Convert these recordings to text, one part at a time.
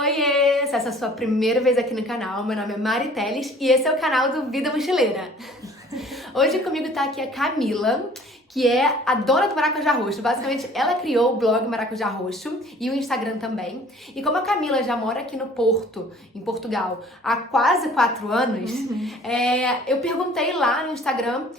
Oiê! Se essa é a sua primeira vez aqui no canal, meu nome é Mari Teles e esse é o canal do Vida Mochileira. Hoje comigo tá aqui a Camila, que é a dona do Maracujá Roxo. Basicamente, ela criou o blog Maracujá Roxo e o Instagram também. E como a Camila já mora aqui no Porto, em Portugal, há quase 4 anos, eu perguntei lá no Instagram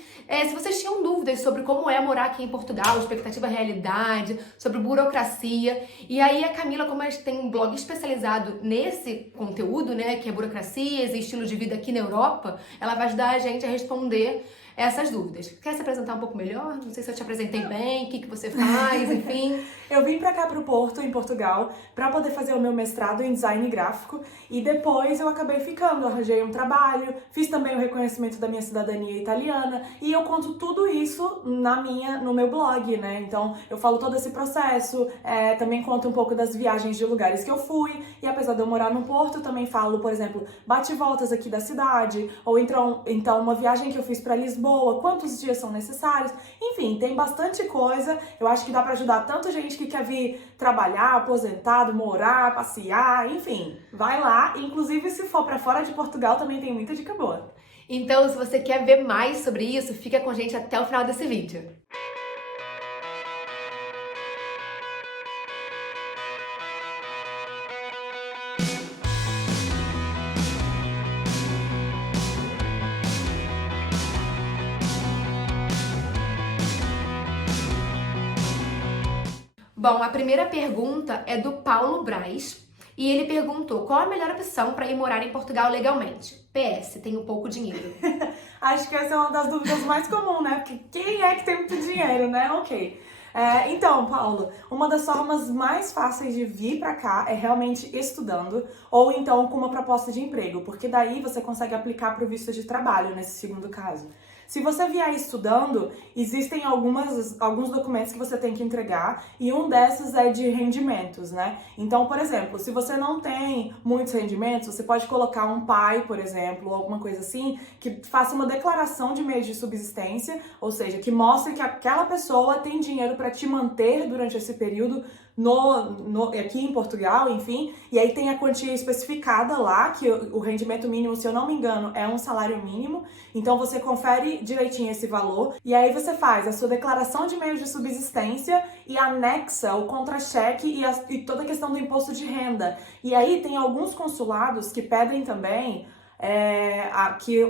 se vocês tinham dúvidas sobre como é morar aqui em Portugal, expectativa realidade, sobre burocracia. E aí a Camila, como a gente tem um blog especializado nesse conteúdo, né, que é burocracias e estilo de vida aqui na Europa, ela vai ajudar a gente a responder essas dúvidas. Quer se apresentar um pouco melhor? Não sei se eu te apresentei bem, o que você faz, enfim. Eu vim pra cá, pro Porto, em Portugal, pra poder fazer o meu mestrado em design gráfico e depois eu acabei ficando, arranjei um trabalho, fiz também o reconhecimento da minha cidadania italiana e eu conto tudo isso no meu blog, né? Então eu falo todo esse processo, também conto um pouco das viagens de lugares que eu fui e apesar de eu morar no Porto, também falo, por exemplo, bate-voltas aqui da cidade ou então uma viagem que eu fiz pra Lisboa, quantos dias são necessários, enfim, tem bastante coisa. Eu acho que dá pra ajudar tanto gente que quer vir trabalhar, aposentado, morar, passear, enfim, vai lá. Inclusive, se for pra fora de Portugal, também tem muita dica boa. Então, se você quer ver mais sobre isso, fica com a gente até o final desse vídeo. Bom, a primeira pergunta é do Paulo Braz e ele perguntou qual a melhor opção para ir morar em Portugal legalmente. PS, tenho pouco dinheiro. Acho que essa é uma das dúvidas mais comuns, né? Porque quem é que tem muito dinheiro, né? Ok. Então, Paulo, uma das formas mais fáceis de vir pra cá é realmente estudando ou então com uma proposta de emprego, porque daí você consegue aplicar para o visto de trabalho nesse segundo caso. Se você vier estudando, existem alguns documentos que você tem que entregar e um desses é de rendimentos, né? Então, por exemplo, se você não tem muitos rendimentos, você pode colocar um pai, por exemplo, ou alguma coisa assim, que faça uma declaração de meios de subsistência, ou seja, que mostre que aquela pessoa tem dinheiro para te manter durante esse período aqui em Portugal, enfim, e aí tem a quantia especificada lá, que o rendimento mínimo, se eu não me engano, é um salário mínimo, então você confere direitinho esse valor, e aí você faz a sua declaração de meios de subsistência e anexa o contra-cheque e toda a questão do imposto de renda. E aí tem alguns consulados que pedem também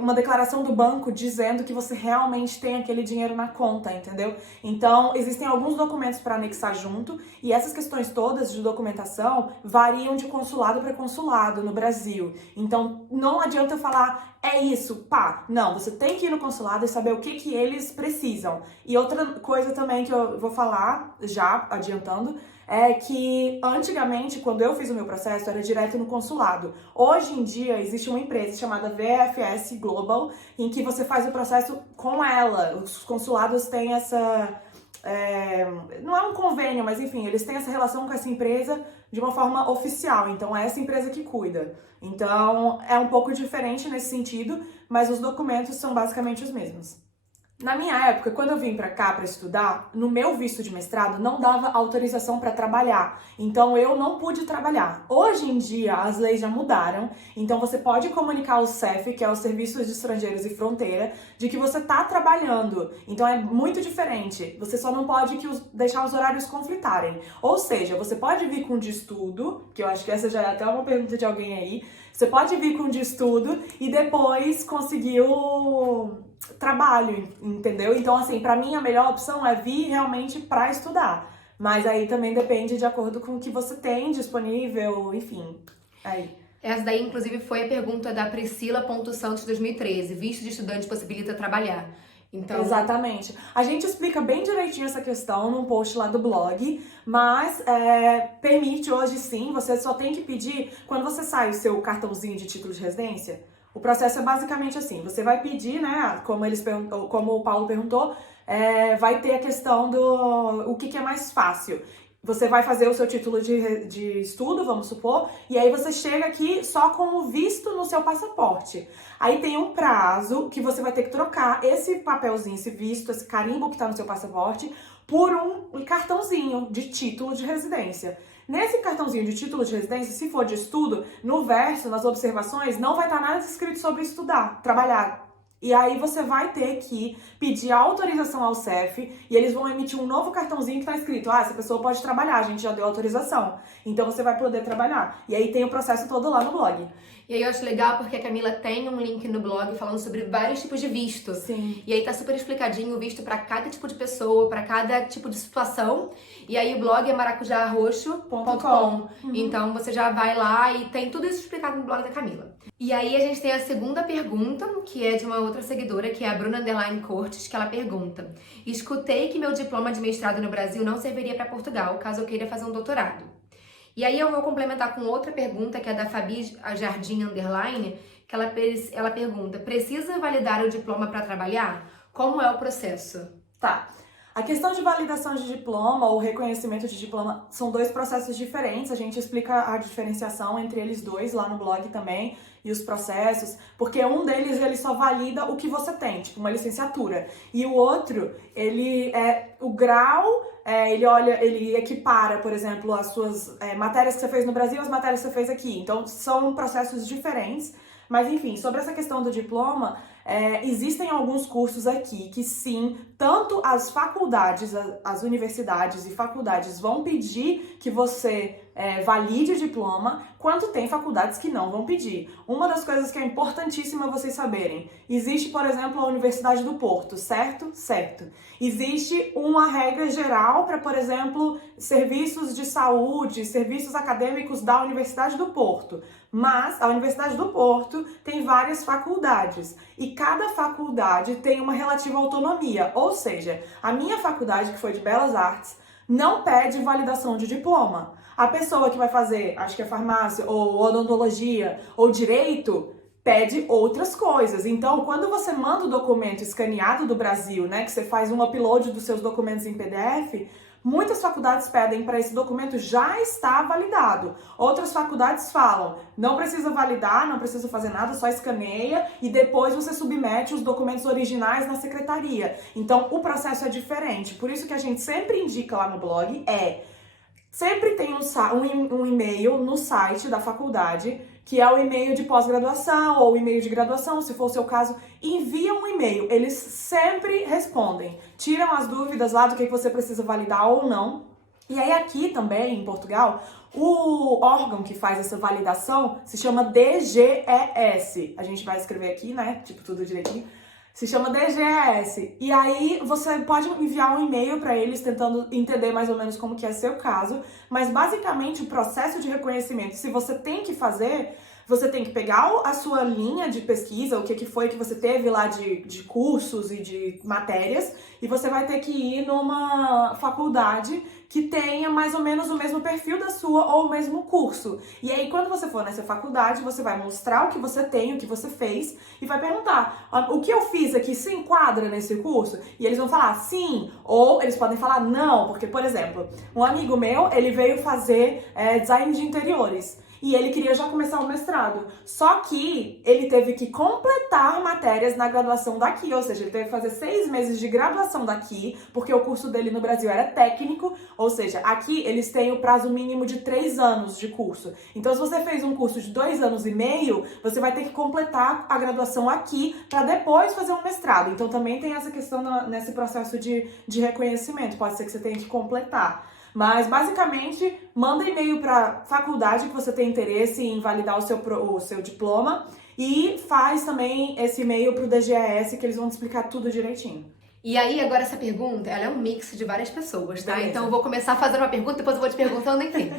uma declaração do banco dizendo que você realmente tem aquele dinheiro na conta, entendeu? Então, existem alguns documentos para anexar junto e essas questões todas de documentação variam de consulado para consulado no Brasil. Então, não adianta eu falar, é isso, pá. Não, você tem que ir no consulado e saber o que eles precisam. E outra coisa também que eu vou falar, já adiantando, é que antigamente, quando eu fiz o meu processo, era direto no consulado. Hoje em dia, existe uma empresa chamada VFS Global, em que você faz o processo com ela. Os consulados têm não é um convênio, mas enfim, eles têm essa relação com essa empresa de uma forma oficial. Então, é essa empresa que cuida. Então, é um pouco diferente nesse sentido, mas os documentos são basicamente os mesmos. Na minha época, quando eu vim pra cá pra estudar, no meu visto de mestrado não dava autorização pra trabalhar, então eu não pude trabalhar. Hoje em dia as leis já mudaram, então você pode comunicar ao CEF, que é o Serviços de Estrangeiros e Fronteira, de que você tá trabalhando. Então é muito diferente. Você só não pode deixar os horários conflitarem. Ou seja, você pode vir com de estudo, que eu acho que essa já é até uma pergunta de alguém aí. Você pode vir com de estudo e depois conseguir o trabalho, entendeu? Então, assim, pra mim a melhor opção é vir realmente pra estudar. Mas aí também depende de acordo com o que você tem disponível, enfim. Aí. Essa daí, inclusive, foi a pergunta da Priscila.Santos 2013. Visto de estudante possibilita trabalhar. Então... Exatamente. A gente explica bem direitinho essa questão num post lá do blog, mas permite hoje sim, você só tem que pedir, quando você sai o seu cartãozinho de título de residência, o processo é basicamente assim, você vai pedir, né, como o Paulo perguntou, vai ter a questão do o que é mais fácil. Você vai fazer o seu título de estudo, vamos supor, e aí você chega aqui só com o visto no seu passaporte. Aí tem um prazo que você vai ter que trocar esse papelzinho, esse visto, esse carimbo que tá no seu passaporte, por um cartãozinho de título de residência. Nesse cartãozinho de título de residência, se for de estudo, no verso, nas observações, não vai estar nada escrito sobre estudar, trabalhar. E aí você vai ter que pedir autorização ao CEF e eles vão emitir um novo cartãozinho que tá escrito, essa pessoa pode trabalhar, a gente já deu autorização. Então você vai poder trabalhar. E aí tem o processo todo lá no blog. E aí eu acho legal porque a Camila tem um link no blog falando sobre vários tipos de visto. Sim. E aí tá super explicadinho o visto para cada tipo de pessoa, para cada tipo de situação. E aí o blog é maracujarroxo.com. Então você já vai lá e tem tudo isso explicado no blog da Camila. E aí a gente tem a segunda pergunta, que é de uma outra seguidora, que é a Bruna Underline Cortes, que ela pergunta: escutei que meu diploma de mestrado no Brasil não serviria para Portugal, caso eu queira fazer um doutorado. E aí eu vou complementar com outra pergunta, que é da Fabi Jardim Underline, que ela pergunta: precisa validar o diploma para trabalhar? Como é o processo? Tá. A questão de validação de diploma ou reconhecimento de diploma são dois processos diferentes. A gente explica a diferenciação entre eles dois lá no blog também e os processos, porque um deles ele só valida o que você tem, tipo uma licenciatura, e o outro ele é o grau. Ele equipara, por exemplo, as suas matérias que você fez no Brasil às matérias que você fez aqui. Então, são processos diferentes. Mas, enfim, sobre essa questão do diploma, existem alguns cursos aqui que, sim, tanto as faculdades, as universidades e faculdades vão pedir que você valide o diploma, quanto tem faculdades que não vão pedir. Uma das coisas que é importantíssima vocês saberem: existe, por exemplo, a Universidade do Porto, certo? Certo. Existe uma regra geral para, por exemplo, serviços de saúde, serviços acadêmicos da Universidade do Porto. Mas a Universidade do Porto tem várias faculdades e cada faculdade tem uma relativa autonomia. Ou seja, a minha faculdade, que foi de Belas Artes, não pede validação de diploma. A pessoa que vai fazer, acho que é farmácia, ou odontologia, ou direito, pede outras coisas. Então, quando você manda o documento escaneado do Brasil, né, que você faz um upload dos seus documentos em PDF, muitas faculdades pedem para esse documento já estar validado. Outras faculdades falam: não precisa validar, não precisa fazer nada, só escaneia e depois você submete os documentos originais na secretaria. Então, o processo é diferente. Por isso que a gente sempre indica lá no blog sempre tem um e-mail no site da faculdade, que é o e-mail de pós-graduação ou o e-mail de graduação, se for o seu caso. Envia um e-mail, eles sempre respondem, tiram as dúvidas lá do que você precisa validar ou não. E aí aqui também, em Portugal, o órgão que faz essa validação se chama DGES. A gente vai escrever aqui, né, tipo tudo direitinho. Se chama DGES. E aí você pode enviar um e-mail para eles tentando entender mais ou menos como que é seu caso. Mas basicamente o processo de reconhecimento, se você tem que fazer, você tem que pegar a sua linha de pesquisa, o que foi que você teve lá de cursos e de matérias, e você vai ter que ir numa faculdade que tenha mais ou menos o mesmo perfil da sua ou o mesmo curso. E aí, quando você for nessa faculdade, você vai mostrar o que você tem, o que você fez, e vai perguntar: o que eu fiz aqui se enquadra nesse curso? E eles vão falar sim, ou eles podem falar não, porque, por exemplo, um amigo meu, ele veio fazer design de interiores. E ele queria já começar o mestrado. Só que ele teve que completar matérias na graduação daqui. Ou seja, ele teve que fazer 6 meses de graduação daqui, porque o curso dele no Brasil era técnico. Ou seja, aqui eles têm o prazo mínimo de 3 anos de curso. Então, se você fez um curso de 2 anos e meio, você vai ter que completar a graduação aqui para depois fazer um mestrado. Então, também tem essa questão nesse processo de reconhecimento. Pode ser que você tenha que completar. Mas, basicamente, manda e-mail para a faculdade que você tem interesse em validar o seu diploma e faz também esse e-mail para o DGES, que eles vão te explicar tudo direitinho. E aí, agora essa pergunta, ela é um mix de várias pessoas, tá? Beleza. Então eu vou começar fazendo uma pergunta, depois eu vou te perguntando, enfim.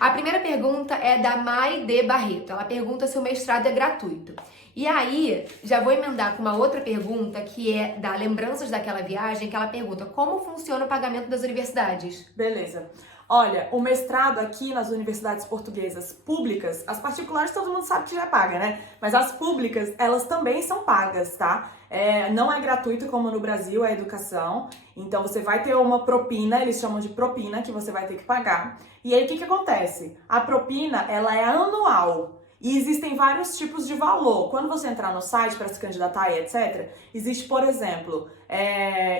A primeira pergunta é da Mai D. Barreto. Ela pergunta se o mestrado é gratuito. E aí, já vou emendar com uma outra pergunta, que é da Lembranças daquela Viagem, que ela pergunta: como funciona o pagamento das universidades? Beleza. Olha, o mestrado aqui nas universidades portuguesas públicas, as particulares todo mundo sabe que já paga, né? Mas as públicas, elas também são pagas, tá? Não é gratuito como no Brasil a educação, então você vai ter uma propina, eles chamam de propina, que você vai ter que pagar. E aí o que acontece? A propina, ela é anual. E existem vários tipos de valor. Quando você entrar no site para se candidatar e etc., existe, por exemplo,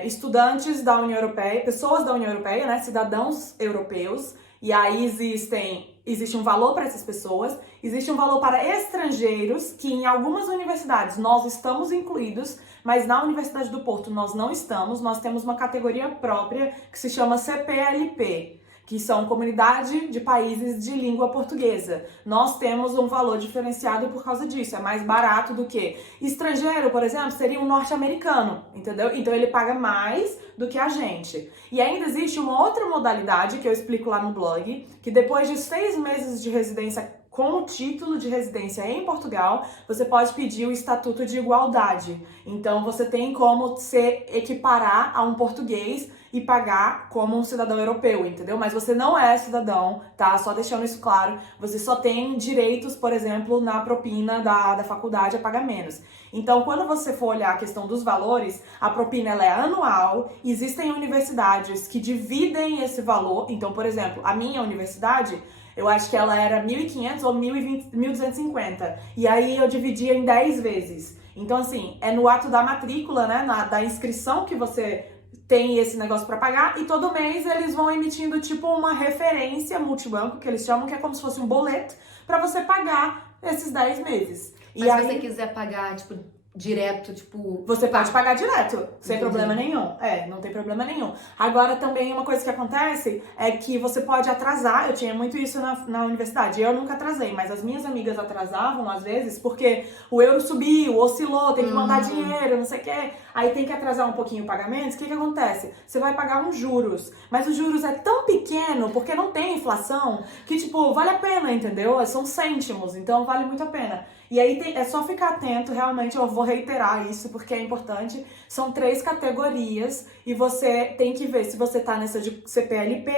estudantes da União Europeia, pessoas da União Europeia, né, cidadãos europeus, E aí existe um valor para essas pessoas, existe um valor para estrangeiros, que em algumas universidades nós estamos incluídos, mas na Universidade do Porto nós não estamos. Nós temos uma categoria própria que se chama CPLP, que são Comunidade de Países de Língua Portuguesa. Nós temos um valor diferenciado por causa disso, é mais barato do que estrangeiro, por exemplo, seria um norte-americano, entendeu? Então ele paga mais do que a gente. E ainda existe uma outra modalidade que eu explico lá no blog, que depois de 6 meses de residência com o título de residência em Portugal, você pode pedir o Estatuto de Igualdade. Então você tem como se equiparar a um português e pagar como um cidadão europeu, entendeu? Mas você não é cidadão, tá? Só deixando isso claro. Você só tem direitos, por exemplo, na propina da faculdade a pagar menos. Então, quando você for olhar a questão dos valores, a propina ela é anual. Existem universidades que dividem esse valor. Então, por exemplo, a minha universidade, eu acho que ela era 1.500 ou 1.250. E aí eu dividia em 10 vezes. Então, assim, é no ato da matrícula, né? Da inscrição que você tem esse negócio para pagar, e todo mês eles vão emitindo tipo uma referência multibanco, que eles chamam, que é como se fosse um boleto, para você pagar esses 10 meses. Mas se você quiser pagar, tipo, direto, tipo... Você pode pagar direto, sem Entendi. problema nenhum. Não tem problema nenhum. Agora, também, uma coisa que acontece é que você pode atrasar. Eu tinha muito isso na universidade. Eu nunca atrasei, mas as minhas amigas atrasavam, às vezes, porque o euro subiu, oscilou, tem que mandar dinheiro, não sei o quê. Aí tem que atrasar um pouquinho o pagamento. O que acontece? Você vai pagar uns juros. Mas os juros é tão pequeno, porque não tem inflação, que, tipo, vale a pena, entendeu? São cêntimos, então vale muito a pena. E aí é só ficar atento, realmente eu vou reiterar isso porque é importante. São 3 categorias e você tem que ver se você tá nessa de CPLP,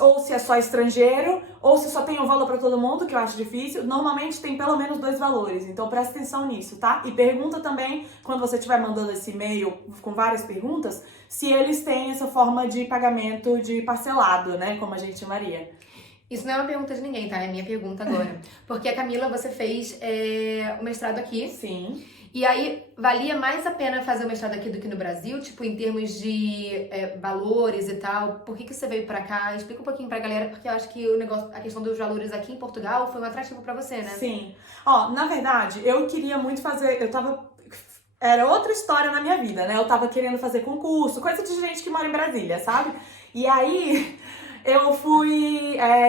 ou se é só estrangeiro, ou se só tem um valor para todo mundo, que eu acho difícil. Normalmente tem pelo menos 2 valores, então presta atenção nisso, tá? E pergunta também, quando você estiver mandando esse e-mail com várias perguntas, se eles têm essa forma de pagamento de parcelado, né, como a gente chamaria. Isso não é uma pergunta de ninguém, tá? É minha pergunta agora. Porque a Camila, você fez o mestrado aqui. Sim. E aí, valia mais a pena fazer o mestrado aqui do que no Brasil? Tipo, em termos de valores e tal. Por que você veio pra cá? Explica um pouquinho pra galera, porque eu acho que a questão dos valores aqui em Portugal foi um atrativo pra você, né? Sim. Ó, na verdade, eu queria muito fazer... Era outra história na minha vida, né? Eu tava querendo fazer concurso, coisa de gente que mora em Brasília, sabe? E aí... eu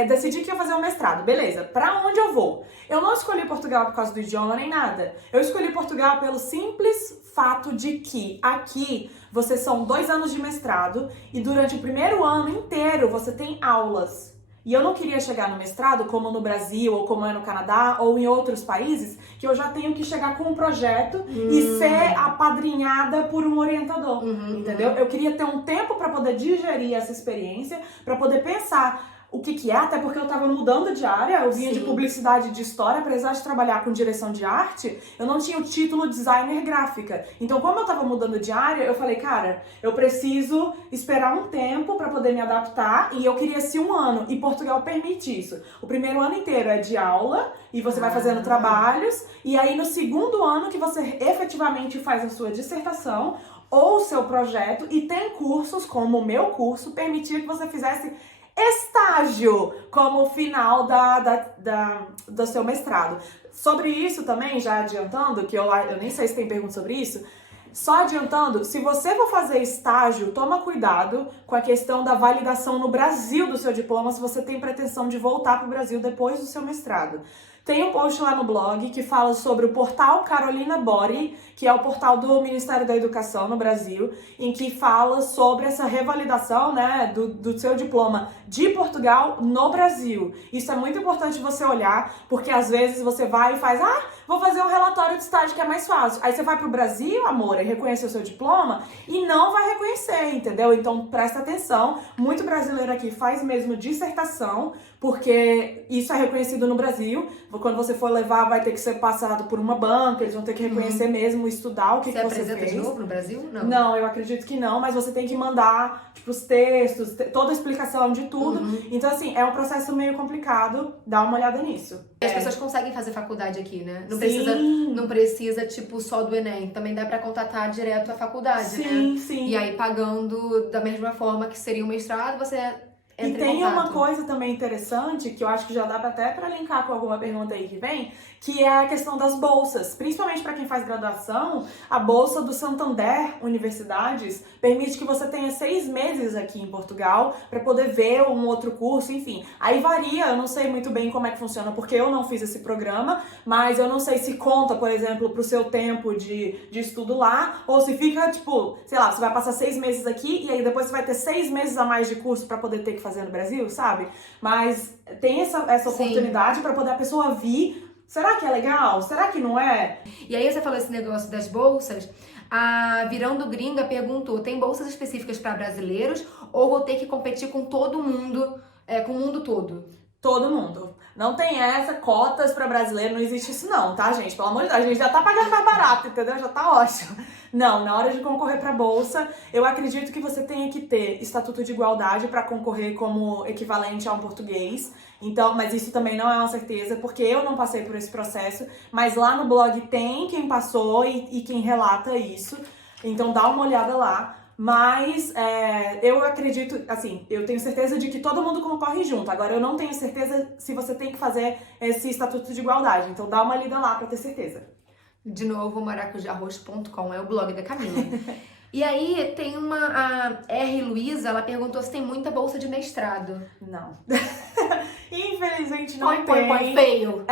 decidi que ia fazer um mestrado, beleza. Pra onde eu vou? Eu não escolhi Portugal por causa do idioma nem nada. Eu escolhi Portugal pelo simples fato de que aqui são 2 anos de mestrado e durante o primeiro ano inteiro você tem aulas. E eu não queria chegar no mestrado, como no Brasil, ou como é no Canadá, ou em outros países, que eu já tenho que chegar com um projeto e ser apadrinhada por um orientador, entendeu? Eu queria ter um tempo para poder digerir essa experiência, para poder pensar o que é, até porque eu tava mudando de área, eu vinha de publicidade e de história, apesar de trabalhar com direção de arte, eu não tinha o título designer gráfica. Então, como eu tava mudando de área, eu falei, cara, eu preciso esperar um tempo pra poder me adaptar, e eu queria ser 1 ano, e Portugal permite isso. O primeiro ano inteiro é de aula, e você vai fazendo trabalhos, e aí no segundo ano que você efetivamente faz a sua dissertação, ou o seu projeto, e tem cursos, como o meu curso, permitia que você fizesse estágio como final do seu mestrado. Sobre isso também, já adiantando, que eu nem sei se tem pergunta sobre isso, só adiantando, se você for fazer estágio, toma cuidado com a questão da validação no Brasil do seu diploma, se você tem pretensão de voltar para o Brasil depois do seu mestrado. Tem um post lá no blog que fala sobre o portal Carolina Bori, que é o portal do Ministério da Educação no Brasil, em que fala sobre essa revalidação, né, do seu diploma de Portugal no Brasil. Isso é muito importante você olhar, porque às vezes você vai e faz, vou fazer um relatório de estágio que é mais fácil. Aí você vai pro Brasil, amor, e reconhece o seu diploma e não vai reconhecer, entendeu? Então presta atenção. Muito brasileiro aqui faz mesmo dissertação, porque isso é reconhecido no Brasil. Quando você for levar, vai ter que ser passado por uma banca, eles vão ter que reconhecer mesmo, estudar o que você apresenta fez. de novo no Brasil? Não. Não, eu acredito que não, mas você tem que mandar, tipo, os textos, toda a explicação de tudo. Então, assim, é um processo meio complicado, dá uma olhada nisso. As pessoas conseguem fazer faculdade aqui, né? Sim. Não precisa, tipo, só do Enem. Também dá pra contatar direto a faculdade, né? Sim, sim. E aí, pagando da mesma forma que seria um mestrado, você E tem uma coisa também interessante, que eu acho que já dá até pra linkar com alguma pergunta aí que vem, que é a questão das bolsas. Principalmente para quem faz graduação, a bolsa do Santander Universidades permite que você tenha 6 meses aqui em Portugal para poder ver um outro curso, enfim. Aí varia, eu não sei muito bem como é que funciona, porque eu não fiz esse programa, mas eu não sei se conta, por exemplo, pro seu tempo de estudo lá, ou se fica, tipo, sei lá, você vai passar 6 meses aqui e aí depois você vai ter 6 meses a mais de curso para poder ter que fazer no Brasil, sabe? Mas tem essa oportunidade para poder a pessoa vir. Será que é legal? Será que não é? E aí você falou esse negócio das bolsas. A Virando Gringa perguntou: tem bolsas específicas para brasileiros ou vou ter que competir com todo mundo, com o mundo todo? Todo mundo. Não tem essa, cotas pra brasileiro, não existe isso não, tá, gente? Pelo amor de Deus, a gente já tá pagando mais barato, entendeu? Já tá ótimo. Não, na hora de concorrer pra bolsa, eu acredito que você tenha que ter estatuto de igualdade pra concorrer como equivalente a um português. Então, mas isso também não é uma certeza, porque eu não passei por esse processo, mas lá no blog tem quem passou e quem relata isso. Então dá uma olhada lá. Mas eu acredito, assim, eu tenho certeza de que todo mundo concorre junto. Agora, eu não tenho certeza se você tem que fazer esse estatuto de igualdade. Então, dá uma lida lá pra ter certeza. De novo, maracujarroz.com é o blog da Camila. E aí, tem a R. Luísa, ela perguntou se tem muita bolsa de mestrado. Não. Infelizmente não tem. Põe feio.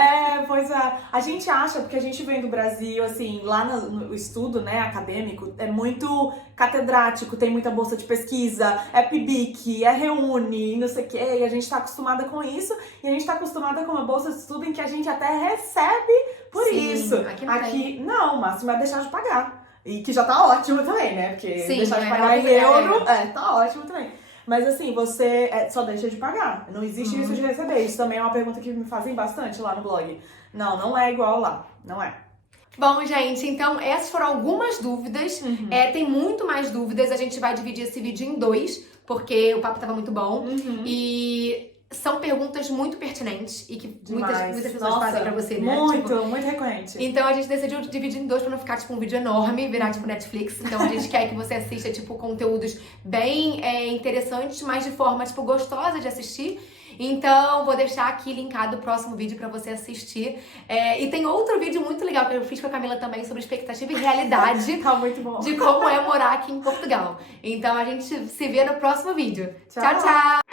Pois é. A gente acha, porque a gente vem do Brasil, assim, lá no estudo, né, acadêmico, é muito catedrático, tem muita bolsa de pesquisa, é PIBIC, é Reúne, não sei o quê, e a gente tá acostumada com isso, e a gente tá acostumada com uma bolsa de estudo em que a gente até recebe por Sim, isso. Aqui não, o máximo é deixar de pagar. E que já tá ótimo também, né? Porque sim, deixar de pagar em euro, tá ótimo também. Mas assim, você só deixa de pagar. Não existe isso de receber. Isso também é uma pergunta que me fazem bastante lá no blog. Não é igual lá. Não é. Bom, gente, então essas foram algumas dúvidas. Tem muito mais dúvidas. A gente vai dividir esse vídeo em 2, porque o papo tava muito bom. E são perguntas muito pertinentes e que muitas pessoas fazem pra você, né? Muito recorrente. Então a gente decidiu dividir em 2 pra não ficar, tipo, um vídeo enorme, virar, tipo, Netflix. Então a gente quer que você assista, tipo, conteúdos bem interessantes, mas de forma, tipo, gostosa de assistir. Então, vou deixar aqui linkado o próximo vídeo pra você assistir. E tem outro vídeo muito legal que eu fiz com a Camila também sobre expectativa e realidade. Tá muito bom. De como é morar aqui em Portugal. Então, a gente se vê no próximo vídeo. Tchau, tchau!